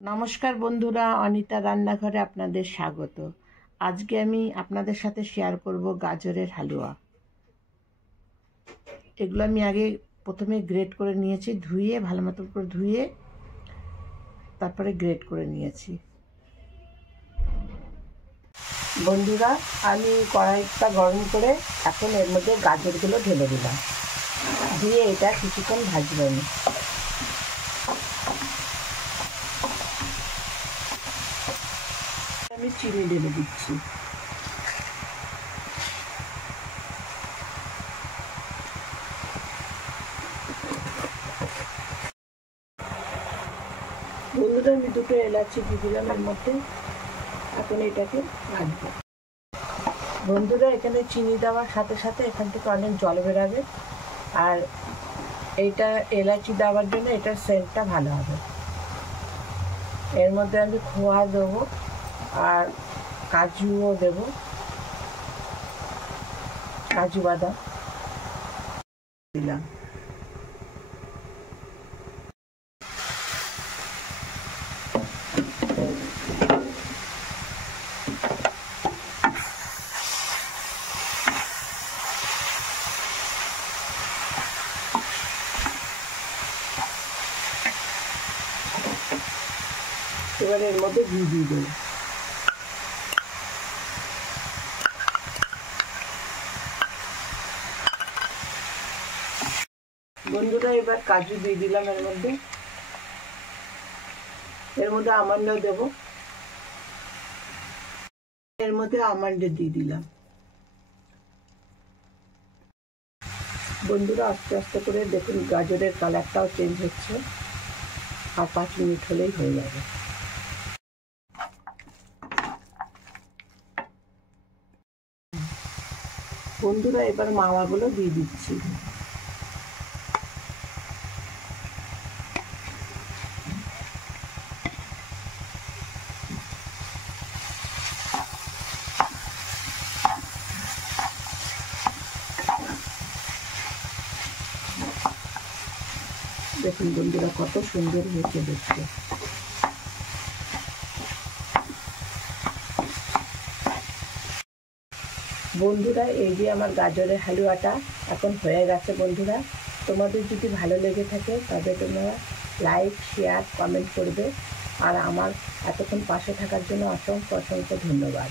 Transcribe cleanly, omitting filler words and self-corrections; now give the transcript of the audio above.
নমস্কার বন্ধুরা, অনিতা রান্নাঘরে আপনাদের স্বাগত। আজকে আমি আপনাদের সাথে শেয়ার করব গাজরের হালুয়া। এগুলো আমি প্রথমে গ্রেট করে নিয়েছি, ধুয়ে ভালো মতো করে ধুয়ে তারপরে গ্রেট করে নিয়েছি। বন্ধুরা, আমি কড়াইটা গরম করে এখন এর মধ্যে গাজরগুলো ঢেলে দিলাম, দিয়ে এটা কিছুক্ষণ ভাজবো। আমি চিনি ঢেলে দিচ্ছি। বন্ধুরা, আমি দুটো এলাচি দিয়ে দিলাম এর মধ্যে। এখন এটাকে ভাজবো। বন্ধুরা, এখানে চিনি দেওয়ার সাথে সাথে এখান থেকে অনেক জল বেরাবে, আর এইটা এলাচি দেওয়ার জন্য এটার সেন্টটা ভালো হবে। এর মধ্যে আমি খোয়া দেবো আর কাজুও দেবো, কাজু বাদাম দিলাম। এবারে এর মধ্যে ঘি দিয়ে দেবো। বন্ধুরা, এবার কাজু দিয়ে দিলাম এর মধ্যে। এর মধ্যে আমন্ডও দেবো, এর মধ্যে আমন্ড দিয়ে দিলাম। বন্ধুরা, আস্তে আস্তে করে দেখুন গাজরের কালারটাও চেঞ্জ হচ্ছে, আর 5 মিনিট হলেই হয়ে যাবে। বন্ধুরা, এবার মাওয়াগুলো দিয়ে দিচ্ছি। দেখুন বন্ধুরা, কত সুন্দর হয়েছে দেখতে। বন্ধুরা, এই যে আমার গাজরের হালুয়াটা এখন হয়ে গেছে। বন্ধুরা, তোমাদের যদি ভালো লেগে থাকে তবে তোমরা লাইক, শেয়ার, কমেন্ট করবে। আর আমার এতক্ষণ পাশে থাকার জন্য অসংখ্য অসংখ্য ধন্যবাদ।